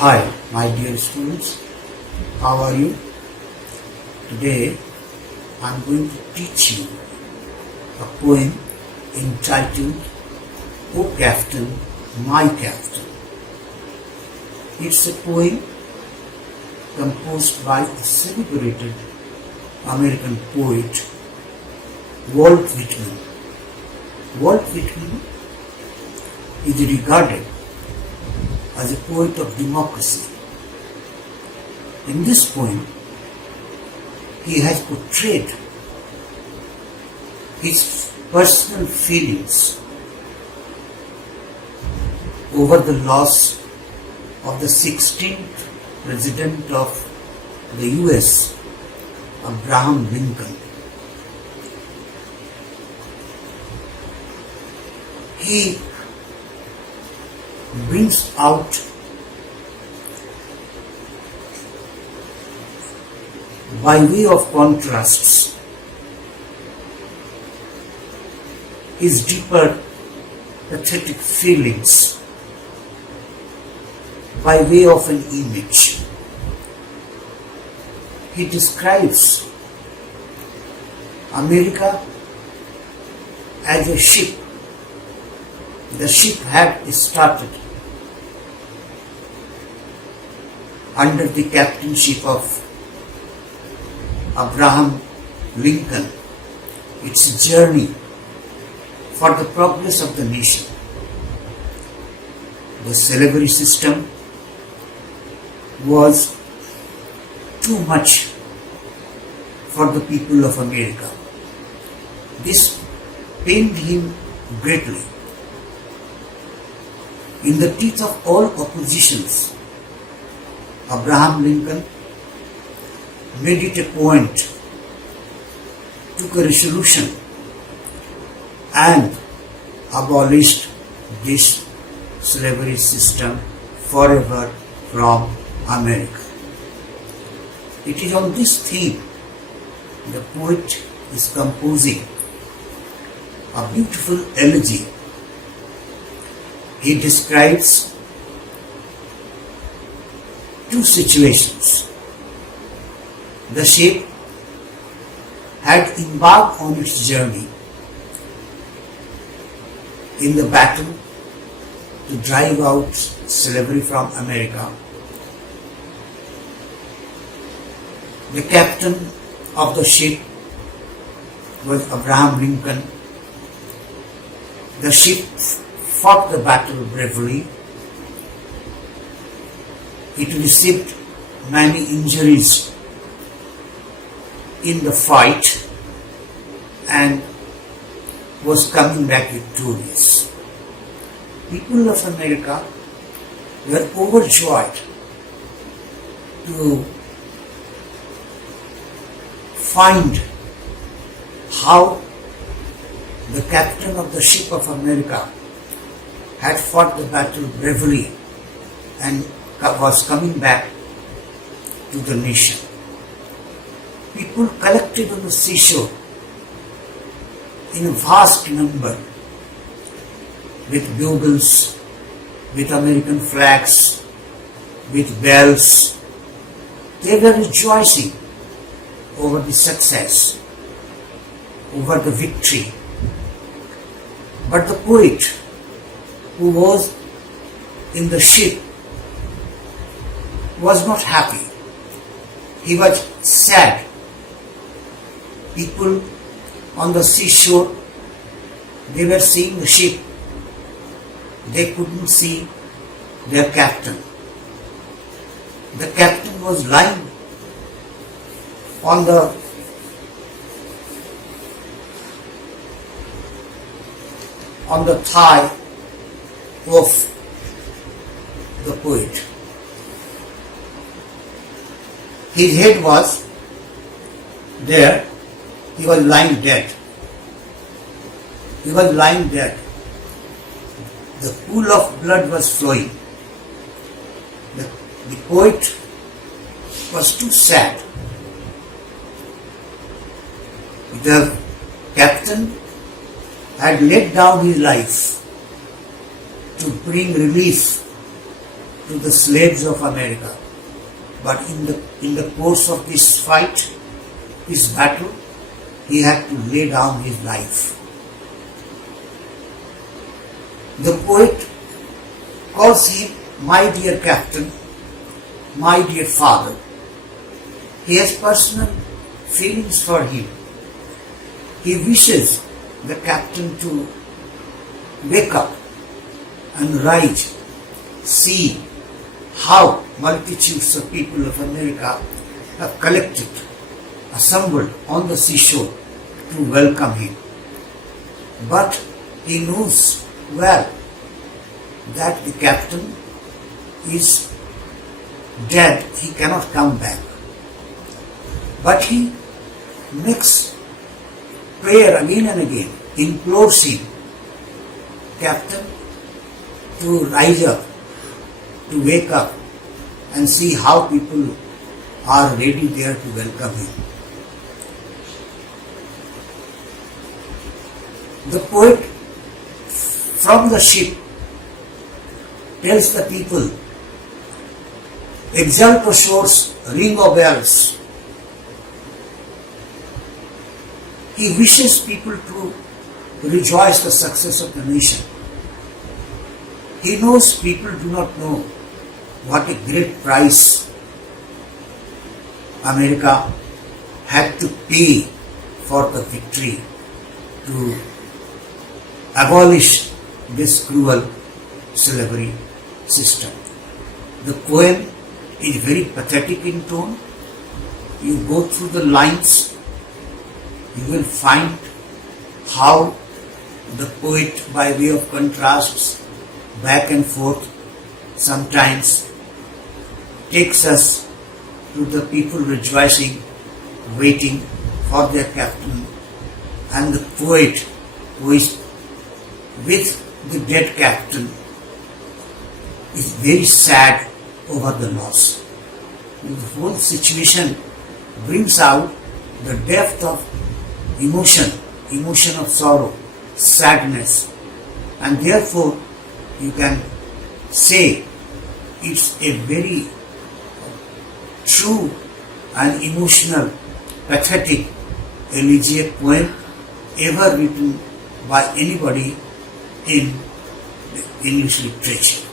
Hi, my dear students. How are you? Today I am going to teach you a poem entitled O Captain, My Captain. It's a poem composed by a celebrated American poet, Walt Whitman. Walt Whitman is regarded as a poet of democracy. In this poem, he has portrayed his personal feelings over the loss of the 16th President of the US, Abraham Lincoln. He brings out by way of contrasts his deeper pathetic feelings by way of an image. He describes America as a ship. The ship had started under the captainship of Abraham Lincoln, its journey for the progress of the nation. The slavery system was too much for the people of America. This pained him greatly. In the teeth of all oppositions, Abraham Lincoln made it a point, took a resolution and abolished this slavery system forever from America. It is on this theme the poet is composing a beautiful elegy. He describes two situations. The ship had embarked on its journey in the battle to drive out slavery from America. The captain of the ship was Abraham Lincoln. The ship fought the battle bravely. It received many injuries in the fight and was coming back victorious. People of America were overjoyed to find how the captain of the ship of America had fought the battle bravely and was coming back to the nation. People collected on the seashore in a vast number with bugles, with American flags, with bells. They were rejoicing over the success, over the victory. But the poet who was in the ship was not happy. He was sad. People on the seashore, they were seeing the ship. They couldn't see their captain. The captain was lying on the thigh of the poet. His head was there. He was lying dead. He was lying dead. The pool of blood was flowing. The poet was too sad. The captain had laid down his life to bring relief to the slaves of America. But in the course of this fight, this battle, he had to lay down his life. The poet calls him my dear captain, my dear father. He has personal feelings for him. He wishes the captain to wake up and rise, see how multitudes of people of America have collected, assembled on the seashore to welcome him. But he knows well that the captain is dead, he cannot come back. But he makes prayer again and again, implores him, captain, to rise up, to wake up and see how people are ready there to welcome him. The poet from the ship tells the people, exult, O shores, ring, O bells. He wishes people to rejoice the success of the nation. He knows people do not know what a great price America had to pay for the victory to abolish this cruel slavery system. The poem is very pathetic in tone. You go through the lines, you will find how the poet, by way of contrasts, back and forth, sometimes takes us to the people rejoicing, waiting for their captain, and the poet who is with the dead captain is very sad over the loss. The whole situation brings out the depth of emotion of sorrow, sadness, and therefore you can say it's a very true and emotional, pathetic, elegiac poem ever written by anybody in the English literature.